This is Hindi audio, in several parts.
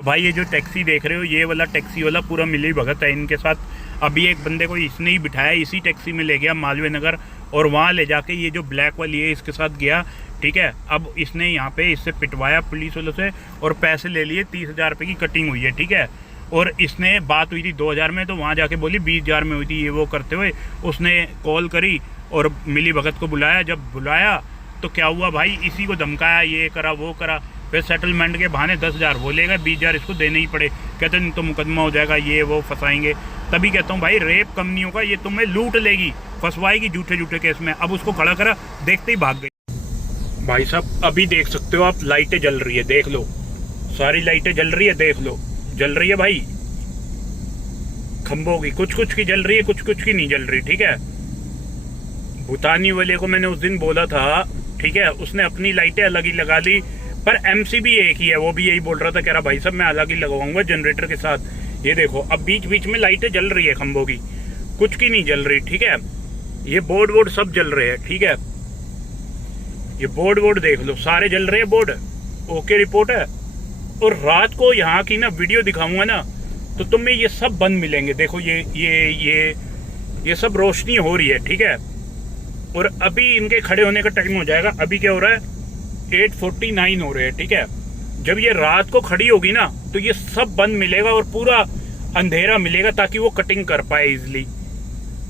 भाई ये जो टैक्सी देख रहे हो, ये वाला टैक्सी वाला पूरा मिली भगत है इनके साथ। अभी एक बंदे को इसने ही बिठाया, इसी टैक्सी में ले गया मालवीय नगर, और वहाँ ले जाके ये जो ब्लैक वाली है इसके साथ गया। ठीक है, अब इसने यहाँ पे इससे पिटवाया पुलिस वालों से और पैसे ले लिए। 30,000 रुपये की कटिंग हुई है। ठीक है, और इसने बात हुई थी 2000 में, तो वहाँ जाके बोली 20,000 में हुई थी। ये वो करते हुए उसने कॉल करी और मिली भगत को बुलाया। जब बुलाया तो क्या हुआ भाई, इसी को धमकाया, ये करा वो करा। फिर सेटलमेंट के बहाने 10,000 वो लेगा, 20,000 इसको देने ही पड़े। कहते नहीं तो मुकदमा हो जाएगा, ये वो फंसाएंगे। तभी कहता हूँ भाई, रेप कंपनियों का ये तुम्हें लूट लेगी, फंसवाएगी झूठे झूठे केस में। अब उसको खड़ा करा, देखते ही भाग गई। भाई साहब अभी देख सकते हो आप, लाइटें जल रही है, देख लो, सारी लाइटें जल रही है, देख लो, जल रही है भाई। खंभों की कुछ कुछ की जल रही है, कुछ कुछ की नहीं जल रही। ठीक है, भूटानी वाले को मैंने उस दिन बोला था, ठीक है, उसने अपनी लाइटें अलग ही लगा ली, पर एमसी भी एक ही है। वो भी यही बोल रहा था, कह रहा भाई साहब मैं अलग ही लगवाऊंगा जनरेटर के साथ। ये देखो अब बीच बीच में लाइटें जल रही है खंभों की, कुछ की नहीं जल रही। ठीक है, ये बोर्ड वोर्ड सब जल रहे हैं। ठीक है, ये बोर्ड वोर्ड देख लो, सारे जल रहे हैं बोर्ड। ओके रिपोर्ट है। और रात को यहाँ की ना वीडियो दिखाऊंगा ना, तो तुम्हें ये सब बंद मिलेंगे। देखो ये सब रोशनी हो रही है। ठीक है, और अभी इनके खड़े होने का टाइम हो जाएगा। अभी क्या हो रहा है, 8:49 हो रहे हैं। ठीक है, जब ये रात को खड़ी होगी ना, तो ये सब बंद मिलेगा और पूरा अंधेरा मिलेगा, ताकि वो कटिंग कर पाए इजिली।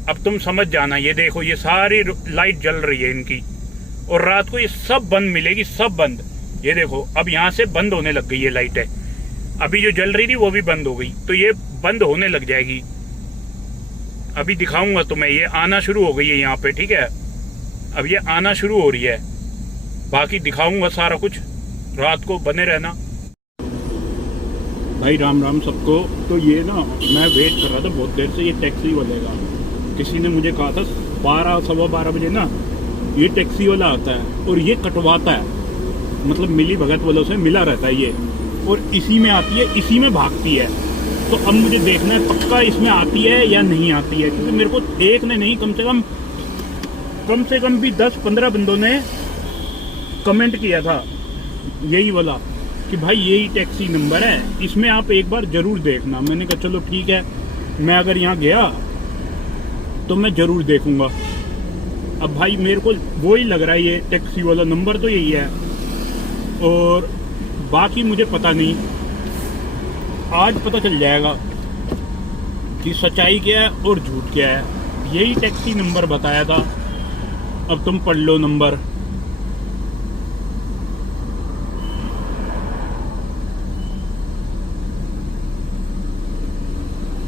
अब तुम समझ जाना, ये देखो ये सारी लाइट जल रही है इनकी, और रात को ये सब बंद मिलेगी, सब बंद। ये देखो अब यहाँ से बंद होने लग गई ये लाइटें। अभी जो जल रही थी वो भी बंद हो गई, तो ये बंद होने लग जाएगी। अभी दिखाऊंगा तुम्हें, ये आना शुरू हो गई है यहाँ पे। ठीक है, अब ये आना शुरू हो रही है, बाकी दिखाऊंगा सारा कुछ। रात को बने रहना भाई। राम राम सबको। तो ये ना मैं वेट कर रहा था बहुत देर से, ये टैक्सी वाले का। किसी ने मुझे कहा था 12 सवा 12 बजे ना ये टैक्सी वाला आता है और ये कटवाता है, मतलब मिली भगत वालों से मिला रहता है ये, और इसी में आती है, इसी में भागती है। तो अब मुझे देखना है पक्का इसमें आती है या नहीं आती है, क्योंकि मेरे को एक ने नहीं, कम से कम भी 10-15 बंदों ने कमेंट किया था यही वाला कि भाई यही टैक्सी नंबर है, इसमें आप एक बार ज़रूर देखना। मैंने कहा चलो ठीक है, मैं अगर यहाँ गया तो मैं ज़रूर देखूँगा। अब भाई मेरे को वही लग रहा है, ये टैक्सी वाला नंबर तो यही है, और बाकी मुझे पता नहीं। आज पता चल जाएगा कि सच्चाई क्या है और झूठ क्या है। यही टैक्सी नंबर बताया था। अब तुम पढ़ लो नंबर।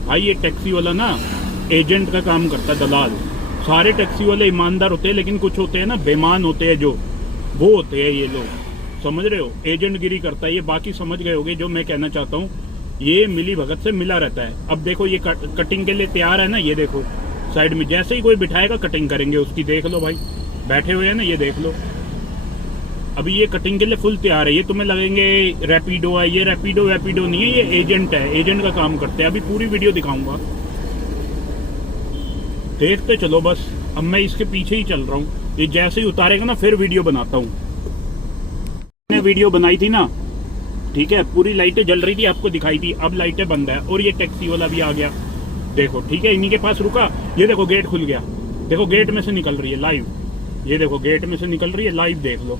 भाई ये टैक्सी वाला ना एजेंट का काम करता है, दलाल। सारे टैक्सी वाले ईमानदार होते हैं, लेकिन कुछ होते हैं ना बेईमान होते हैं, जो वो होते हैं ये लोग, समझ रहे हो। एजेंट गिरी करता है ये, बाकी समझ गए होगे जो मैं कहना चाहता हूँ। ये मिली भगत से मिला रहता है। अब देखो ये कटिंग के लिए तैयार है ना, ये देखो साइड में जैसे ही कोई बिठाएगा कटिंग करेंगे उसकी। देख लो भाई, बैठे हुए हैं ना, ये देख लो। अभी ये कटिंग के लिए फुल तैयार है। ये तुम्हें लगेंगे रैपिडो है, ये रैपिडो नहीं है, ये एजेंट है, एजेंट का काम करते हैं। अभी पूरी वीडियो दिखाऊंगा, देखते चलो बस। अब मैं इसके पीछे ही चल रहा हूँ, ये जैसे ही उतारेगा ना फिर वीडियो बनाता हूँ। मैंने वीडियो बनाई थी ना, ठीक है, पूरी लाइटें जल रही थी, आपको दिखाई थी। अब लाइटें बंद है और ये टैक्सी वाला भी आ गया, देखो। ठीक है, इन्हीं के पास रुका, ये देखो गेट खुल गया, देखो गेट में से निकल रही है लाइव। ये देखो गेट में से निकल रही है लाइव, देख लो।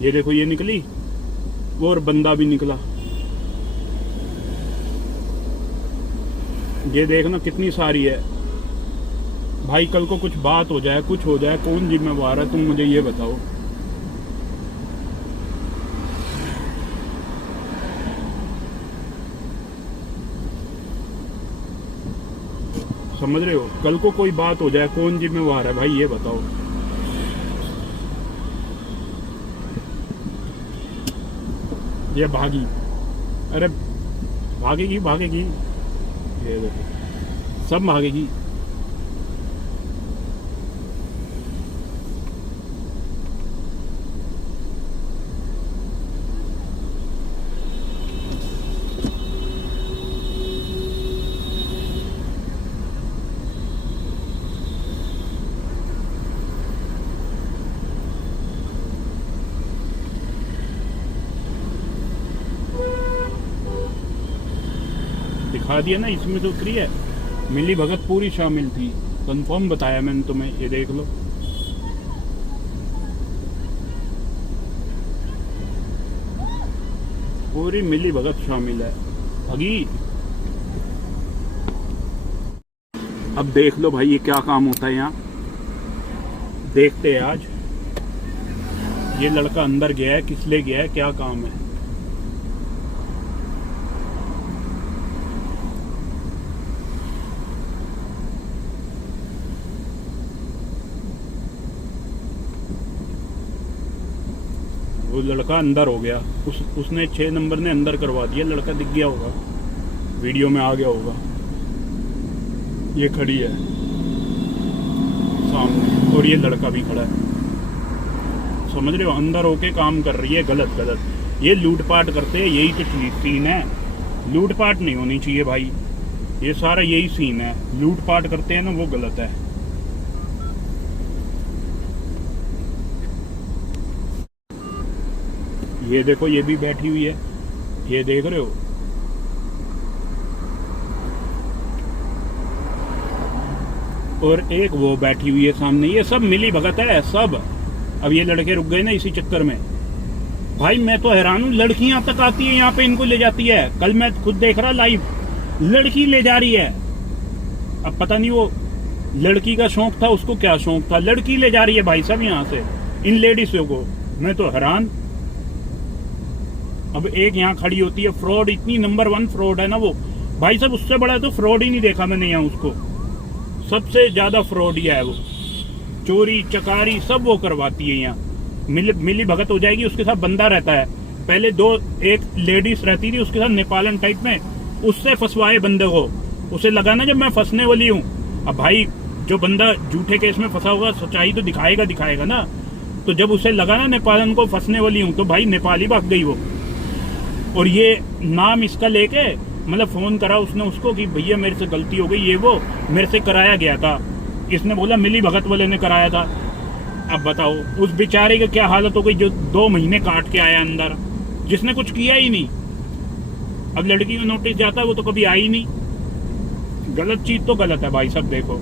ये देखो ये निकली और बंदा भी निकला। ये देखना कितनी सारी है भाई। कल को कुछ बात हो जाए, कुछ हो जाए, कौन जिम्मेवार है, तुम मुझे ये बताओ। समझ रहे हो, कल को कोई बात हो जाए, कौन जिम्मेवार है भाई, ये बताओ। ये भागी, अरे भागेगी भागेगी, ये देखो सब भागेगी। दिखा दिया ना, इसमें तो उतरी है। मिली भगत पूरी शामिल थी, कंफर्म बताया मैंने तुम्हें, ये देख लो। पूरी मिली भगत शामिल है। भगी अब देख लो भाई, ये क्या काम होता है यहाँ, देखते हैं आज। ये लड़का अंदर गया है, किस लिए गया है, क्या काम है। वो लड़का अंदर हो गया, उसने 6 नंबर ने अंदर करवा दिया। लड़का दिख गया होगा, वीडियो में आ गया होगा। ये खड़ी है सामने और ये लड़का भी खड़ा है, समझ रहे हो, अंदर होके काम कर रही है। गलत गलत ये लूटपाट करते हैं, यही तो सीन है। लूटपाट नहीं होनी चाहिए भाई, ये सारा यही सीन है। लूटपाट करते हैं ना, वो गलत है। ये देखो, ये भी बैठी हुई है, ये देख रहे हो। और एक वो बैठी हुई है सामने, ये सब मिली भगत है सब। अब ये लड़के रुक गए ना इसी चक्कर में। भाई मैं तो हैरान हूँ, लड़कियां तक आती है यहाँ पे, इनको ले जाती है। कल मैं खुद देख रहा लाइव, लड़की ले जा रही है। अब पता नहीं वो लड़की का शौक था, उसको क्या शौक था, लड़की ले जा रही है भाई साहब यहाँ से इन लेडीजों को। मैं तो हैरान। अब एक यहाँ खड़ी होती है, फ्रॉड, इतनी नंबर 1 फ्रॉड है ना वो भाई साहब, उससे बड़ा तो फ्रॉड ही नहीं देखा मैंने यहाँ। उसको सबसे ज्यादा फ्रॉड ही है वो, चोरी चकारी सब वो करवाती है यहाँ। मिली भगत हो जाएगी, उसके साथ बंदा रहता है। पहले एक लेडीज रहती थी उसके साथ, नेपालन टाइप में, उससे फंसवाए बंदे को। उसे लगा ना जब मैं फंसने वाली हूँ। अब भाई जो बंदा झूठे केस में फंसा होगा, सच्चाई तो दिखाएगा ना। तो जब उसे लगा ना नेपालन को फंसने वाली हूँ, तो भाई नेपाली भाग गई वो। और ये नाम इसका लेके मतलब फोन करा उसने उसको कि भैया मेरे से गलती हो गई, ये वो मेरे से कराया गया था। इसने बोला मिली भगत वाले ने कराया था। अब बताओ उस बेचारे की क्या हालत हो गई, जो 2 महीने काट के आया अंदर, जिसने कुछ किया ही नहीं। अब लड़की को नोटिस जाता है, वो तो कभी आई नहीं। गलत चीज तो गलत है भाई सब, देखो।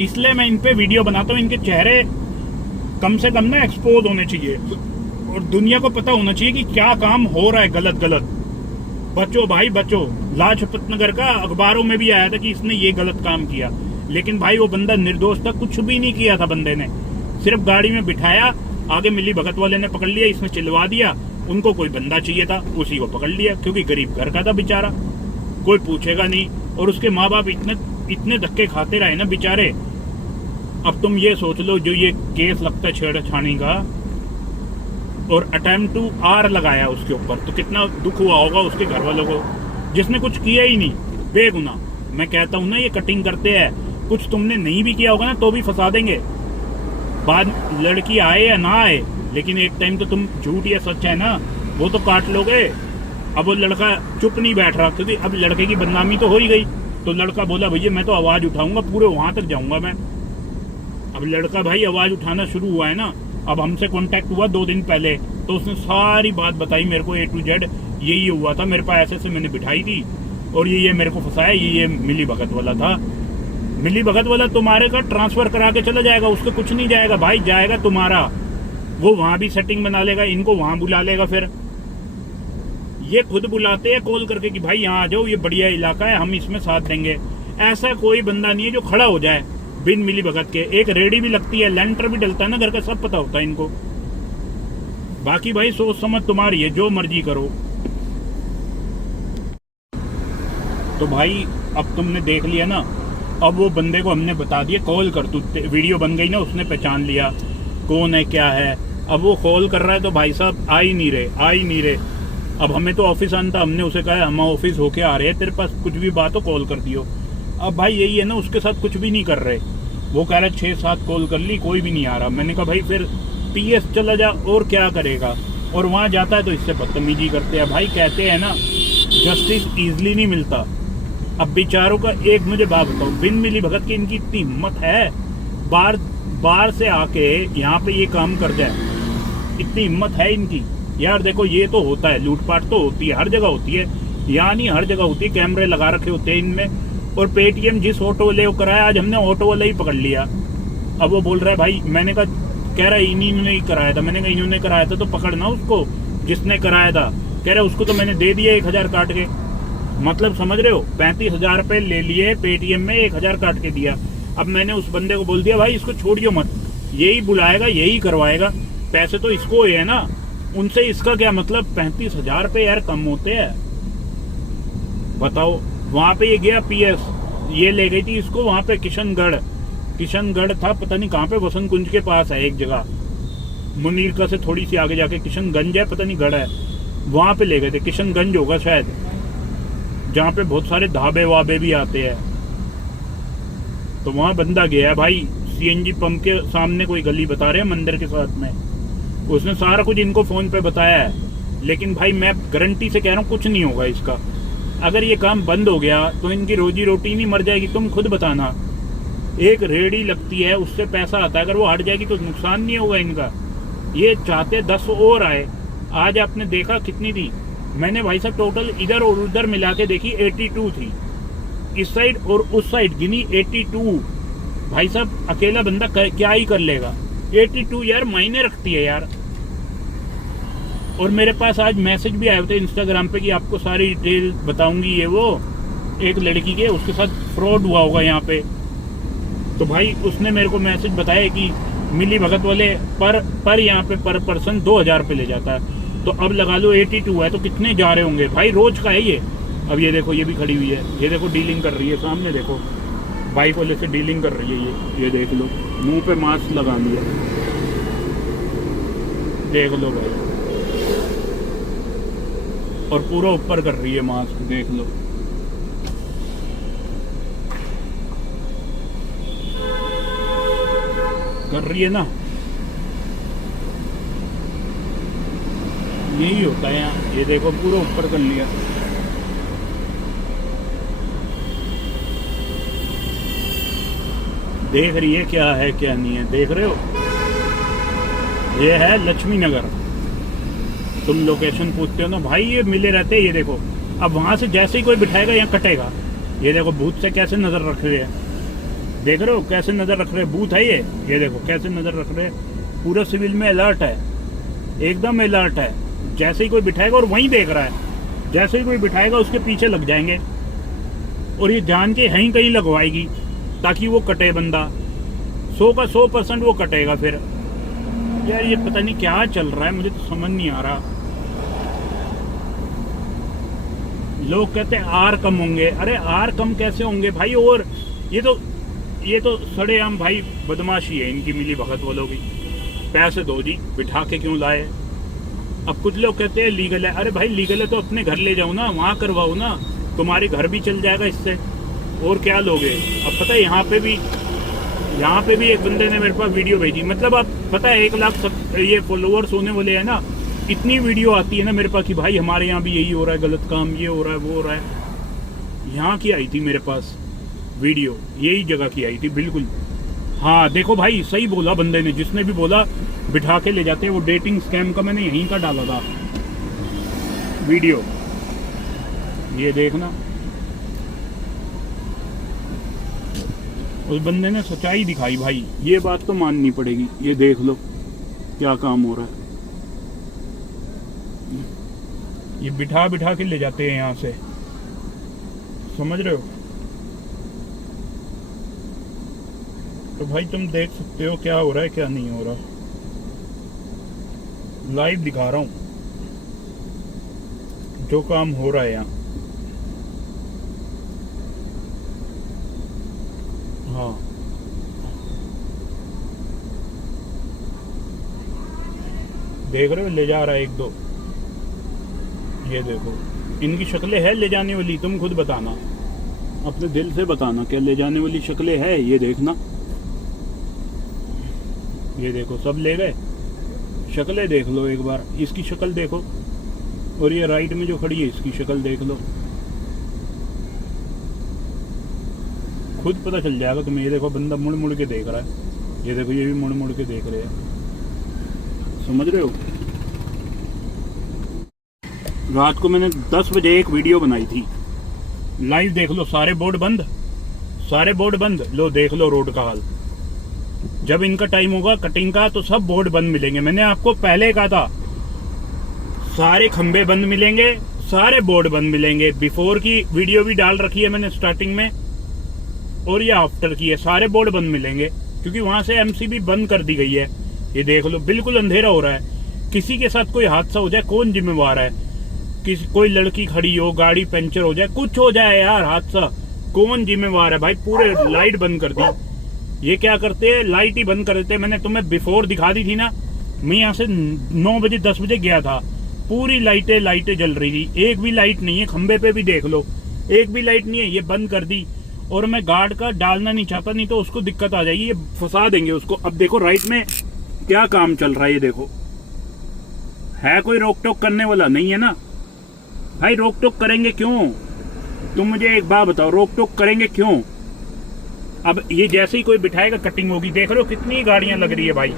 इसलिए मैं इन पे वीडियो बनाता हूँ। इनके चेहरे कम से कम ना एक्सपोज होने चाहिए और दुनिया को पता होना चाहिए कि क्या काम हो रहा है गलत गलत। बचो भाई बचो। लाजपत नगर का अखबारों में भी आया था कि इसने ये गलत काम किया, लेकिन भाई वो बंदा निर्दोष था, कुछ भी नहीं किया था बंदे ने। सिर्फ गाड़ी में बिठाया, आगे मिली भगत वाले ने पकड़ लिया, इसने चिल्वा दिया। उनको कोई बंदा चाहिए था, उसी को पकड़ लिया, क्योंकि गरीब घर का था बेचारा, कोई पूछेगा नहीं। और उसके माँ बाप इतने धक्के खाते रहे ना बेचारे। अब तुम ये सोच लो, जो ये केस लगता है छेड़छाड़ी का और अटेम्प्ट टू आर लगाया उसके ऊपर, तो कितना दुख हुआ होगा उसके घर वालों को, जिसने कुछ किया ही नहीं, बेगुनाह। मैं कहता हूँ ना, ये कटिंग करते हैं। कुछ तुमने नहीं भी किया होगा ना, तो भी फंसा देंगे। बाद लड़की आए या ना आए, लेकिन एक टाइम तो तुम झूठ या सच है ना, वो तो काट लोगे। अब वो लड़का चुप नहीं बैठ रहा, क्योंकि अब लड़के की बदनामी तो हो ही गई। तो लड़का बोला भैया मैं तो आवाज उठाऊंगा, पूरे वहां तक जाऊंगा मैं। अब लड़का भाई आवाज उठाना शुरू हुआ है ना। अब हमसे कांटेक्ट हुआ 2 दिन पहले, तो उसने सारी बात बताई मेरे को, A to Z। यही हुआ था मेरे पास, ऐसे मैंने बिठाई थी और ये मेरे को फंसाया, ये मिली भगत वाला था। मिली भगत वाला तुम्हारे का ट्रांसफर करा के चला जाएगा, उसको कुछ नहीं जाएगा भाई, जाएगा तुम्हारा। वो वहां भी सेटिंग बना लेगा, इनको वहां बुला लेगा। फिर ये खुद बुलाते हैं कॉल करके कि भाई यहाँ आ जाओ, ये बढ़िया इलाका है, हम इसमें साथ देंगे। ऐसा कोई बंदा नहीं है जो खड़ा हो जाए बिन मिली भगत के। एक रेडी भी लगती है, लेंटर भी डलता है ना घर का, सब पता होता है इनको। बाकी भाई सोच समझ तुम्हारी है, जो मर्जी करो। तो भाई अब तुमने देख लिया ना, अब वो बंदे को हमने बता दिया कॉल कर, तू वीडियो बन गई ना, उसने पहचान लिया कौन है क्या है। अब वो कॉल कर रहा है, तो भाई साहब आ ही नहीं रहे। अब हमें तो ऑफिस आना था, हमने उसे कहा हम ऑफिस होके आ रहे हैं, तेरे पास कुछ भी बात हो कॉल कर दियो। अब भाई यही है ना, उसके साथ कुछ भी नहीं कर रहे। वो कह रहा है 6-7 कॉल कर ली, कोई भी नहीं आ रहा। मैंने कहा भाई फिर PS चला जा, और क्या करेगा। और वहां जाता है तो इससे बदतमीजी करते हैं। भाई कहते हैं ना, जस्टिस इजिली नहीं मिलता। अब बेचारों का एक मुझे बात बताओ, बिन मिली भगत की इनकी इतनी हिम्मत है, बाहर से आके यहाँ पे ये काम कर जाए, इतनी हिम्मत है इनकी। यार देखो, ये तो होता है, लूटपाट तो होती है, हर जगह होती है। यहाँ नहीं, हर जगह होती है, कैमरे लगा रखे होते हैं इनमें। और पेटीएम जिस ऑटो वाले को कराया, आज हमने ऑटो वाला ही पकड़ लिया। अब वो बोल रहा है भाई, मैंने कहा, कह रहा है इन्हीं ने ही कराया था। मैंने कहा इन्होंने कराया था तो पकड़ना उसको जिसने कराया था। कह रहे उसको तो मैंने दे दिया 1000 काट के। मतलब समझ रहे हो, 35,000 रुपए ले लिए पेटीएम में, 1000 काट के दिया। अब मैंने उस बंदे को बोल दिया भाई इसको छोड़ियो मत, यही बुलाएगा यही करवाएगा, पैसे तो इसको ही है ना, उनसे इसका क्या मतलब। 35,000 रुपए यार कम होते हैं, बताओ। वहां पे ये गया पीएस, ये ले गई थी इसको वहां पे किशनगढ़ था, पता नहीं कहाँ पे, वसंत कुंज के पास है एक जगह, मुनीरका से थोड़ी सी आगे जाके किशनगंज है, पता नहीं गढ़ है, वहां पे ले गए थे। किशनगंज होगा शायद, जहाँ पे बहुत सारे ढाबे वाबे भी आते हैं। तो वहां बंदा गया है भाई, सीएनजी पंप के सामने कोई गली बता रहे हैं मंदिर के साथ में, उसने सारा कुछ इनको फोन पे बताया है। लेकिन भाई मैं गारंटी से कह रहा हूँ कुछ नहीं होगा इसका। अगर ये काम बंद हो गया तो इनकी रोजी रोटी नहीं मर जाएगी। तुम खुद बताना, एक रेहड़ी लगती है उससे पैसा आता है, अगर वो हट जाएगी तो नुकसान नहीं होगा इनका। ये चाहते 10 और आए, आज आपने देखा कितनी थी। मैंने भाई साहब टोटल इधर और उधर मिला के देखी 82 थी, इस साइड और उस साइड गिनी 82। भाई साहब अकेला बंदा क्या ही कर लेगा। 82 यार मायने रखती है यार। और मेरे पास आज मैसेज भी आए थे इंस्टाग्राम पे कि आपको सारी डिटेल बताऊंगी, ये वो एक लड़की के, उसके साथ फ्रॉड हुआ होगा यहाँ पे। तो भाई उसने मेरे को मैसेज बताया कि मिली भगत वाले पर यहाँ पे पर पर्सन 2000 रुपये ले जाता है। तो अब लगा लो 82 है तो कितने जा रहे होंगे भाई, रोज का है ये। अब ये देखो ये भी खड़ी हुई है, ये देखो डीलिंग कर रही है, सामने देखो बाइक वाले से डीलिंग कर रही है। ये देख लो, मुंह पे मास्क लगा लिया, देख लो भाई, और पूरा ऊपर कर रही है मास्क, देख लो। कर रही है ना, यही होता है यहाँ। ये देखो पूरा ऊपर कर लिया। देख रही है क्या है क्या नहीं है, देख रहे हो। ये है लक्ष्मी नगर। तुम लोकेशन पूछते हो ना भाई, ये मिले रहते हैं। ये देखो अब वहां से जैसे ही कोई बिठाएगा यहाँ कटेगा। ये देखो बूथ से कैसे नजर रख रहे हैं, देख रहे हो कैसे नजर रख रहे हैं। बूथ है ये देखो कैसे नजर रख रहे हैं। पूरा सिविल में अलर्ट है, एकदम अलर्ट है। जैसे ही कोई बिठाएगा, और वहीं देख रहा है, जैसे ही कोई बिठाएगा उसके पीछे लग जाएंगे। और ये जान के यहीं कहीं लगवाएगी ताकि वो कटे बंदा। 100 का 100% वो कटेगा फिर। यार ये पता नहीं क्या चल रहा है, मुझे तो समझ नहीं आ रहा। लोग कहते हैं आर कम होंगे, अरे आर कम कैसे होंगे भाई। और ये तो सड़ेआम भाई बदमाशी है इनकी, मिली भगत वालों की। पैसे दो जी, बिठा के क्यों लाए। अब कुछ लोग कहते हैं लीगल है, अरे भाई लीगल है तो अपने घर ले जाओ ना, वहां करवाओ ना, तुम्हारे घर भी चल जाएगा इससे। और क्या लोगे। अब पता है यहाँ पे भी एक बंदे ने मेरे पास वीडियो भेजी, मतलब अब पता है 1 लाख ये फॉलोअर्स होने वाले हैं ना, इतनी वीडियो आती है ना मेरे पास कि भाई हमारे यहाँ भी यही हो रहा है, गलत काम ये हो रहा है वो हो रहा है। यहाँ की आई थी मेरे पास वीडियो, यही जगह की आई थी बिल्कुल। हाँ देखो भाई सही बोला बंदे ने, जिसने भी बोला बिठा के ले जाते हैं। वो डेटिंग स्कैम का मैंने यहीं का डाला था वीडियो, ये देखना। उस बंदे ने सच्चाई दिखाई भाई, ये बात तो माननी पड़ेगी। ये देख लो क्या काम हो रहा है। ये बिठा के ले जाते हैं यहाँ से, समझ रहे हो। तो भाई तुम देख सकते हो क्या हो रहा है क्या नहीं हो रहा, लाइव दिखा रहा हूं जो काम हो रहा है यहाँ। हाँ देख रहे हो, ले जा रहा है 1-2। ये देखो इनकी शक्लें है ले जाने वाली, तुम खुद बताना, अपने दिल से बताना क्या ले जाने वाली शक्लें है। ये देखना, ये देखो सब ले गए। शक्लें देख लो एक बार, इसकी शक्ल देखो, और ये राइट में जो खड़ी है इसकी शक्ल देख लो, खुद पता चल जाएगा तुम्हें। ये देखो बंदा मुड़ मुड़ के देख रहा है, ये देखो ये भी मुड़ मुड़ के देख रहे हैं, समझ रहे हो। रात को मैंने 10 बजे एक वीडियो बनाई थी, लाइव देख लो, सारे बोर्ड बंद, सारे बोर्ड बंद। लो देख लो रोड का हाल। जब इनका टाइम होगा कटिंग का तो सब बोर्ड बंद मिलेंगे। मैंने आपको पहले कहा था सारे खंबे बंद मिलेंगे, सारे बोर्ड बंद मिलेंगे। बिफोर की वीडियो भी डाल रखी है मैंने स्टार्टिंग में, और ये आफ्टर की है। सारे बोर्ड बंद मिलेंगे क्योंकि वहां से एमसीबी बंद कर दी गई है। ये देख लो बिल्कुल अंधेरा हो रहा है। किसी के साथ कोई हादसा हो जाए कौन जिम्मेवार है? कोई लड़की खड़ी हो, गाड़ी पंचर हो जाए, कुछ हो जाए यार हादसा, कौन जिम्मेवार है भाई? पूरे लाइट बंद कर दी। ये क्या करते हैं, लाइट ही बंद कर देते हैं। मैंने तुम्हें बिफोर दिखा दी थी ना, मैं यहाँ से 9 बजे 10 बजे गया था, पूरी लाइटें जल रही थी। एक भी लाइट नहीं है, खंबे पे भी देख लो एक भी लाइट नहीं है। ये बंद कर दी। और मैं गार्ड का डालना नहीं चाहता, नहीं तो उसको दिक्कत आ जाएगी, ये फंसा देंगे उसको। अब देखो राइट में क्या काम चल रहा है, ये देखो। है कोई रोक टोक करने वाला नहीं है ना भाई? रोक टोक करेंगे क्यों? तुम मुझे एक बात बताओ, रोक टोक करेंगे क्यों? अब ये जैसे ही कोई बिठाएगा कटिंग होगी। देख रहे हो कितनी गाड़ियां लग रही है भाई,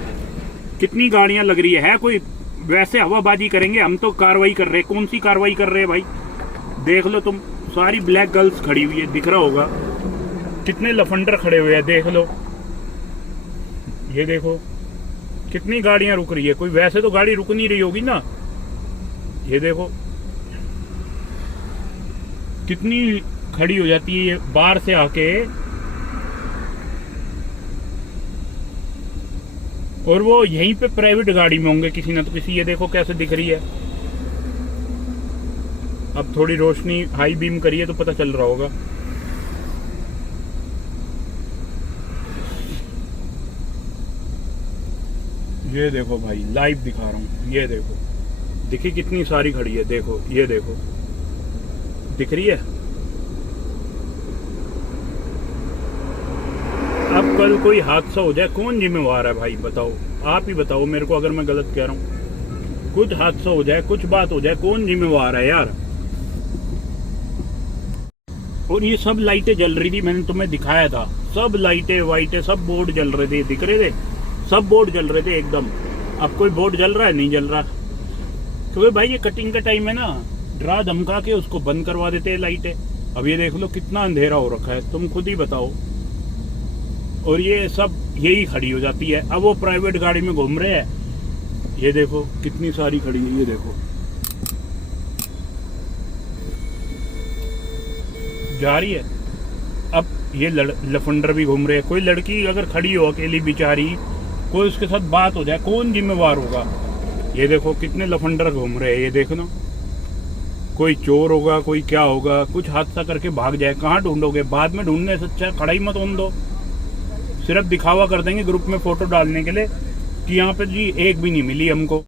कितनी गाड़ियां लग रही है कोई वैसे हवाबाजी करेंगे? हम तो कार्रवाई कर रहे हैं। कौन सी कार्रवाई कर रहे हैं भाई? देख लो तुम, सारी ब्लैक गर्ल्स खड़ी हुई है, दिख रहा होगा कितने लफंडर खड़े हुए हैं, देख लो। ये देखो कितनी गाड़ियां रुक रही है। कोई वैसे तो गाड़ी रुक नहीं रही होगी ना। ये देखो कितनी खड़ी हो जाती है ये बाहर से आके, और वो यहीं पे प्राइवेट गाड़ी में होंगे किसी ना तो किसी। ये देखो कैसे दिख रही है। अब थोड़ी रोशनी हाई बीम करिए तो पता चल रहा होगा। ये देखो भाई लाइव दिखा रहा हूँ। ये देखो दिखी कितनी सारी खड़ी है, देखो ये देखो दिख रही है। अब कल कोई हादसा हो जाए कौन जिम्मेवार है भाई? बताओ, आप ही बताओ मेरे को, अगर मैं गलत कह रहा हूँ। कुछ हादसा हो जाए, कुछ बात हो जाए, कौन जिम्मेवार है यार? और ये सब लाइटें जल रही थी, मैंने तुम्हें दिखाया था। सब लाइटें वाइटें सब बोर्ड जल रहे थे, दिख रहे थे, सब बोर्ड जल रहे थे एकदम। अब कोई बोर्ड जल रहा है? नहीं जल रहा, क्योंकि भाई ये कटिंग का टाइम है ना, डरा धमका के उसको बंद करवा देते हैं लाइटें। अब ये देख लो कितना अंधेरा हो रखा है, तुम खुद ही बताओ। और ये सब यही खड़ी हो जाती है। अब वो प्राइवेट गाड़ी में घूम रहे हैं। ये देखो कितनी सारी खड़ी है, ये देखो जा रही है। अब ये लफंडर भी घूम रहे हैं। कोई लड़की अगर खड़ी हो अकेली बेचारी, कोई उसके साथ बात हो जाए, कौन जिम्मेवार होगा? ये देखो कितने लफंडर घूम रहे हैं। ये देखो ना, कोई चोर होगा, कोई क्या होगा, कुछ हादसा करके भाग जाए, कहाँ ढूंढोगे? बाद में ढूंढने से अच्छा खड़ा ही मत होने दो। सिर्फ दिखावा कर देंगे ग्रुप में फोटो डालने के लिए कि यहाँ पे जी एक भी नहीं मिली हमको।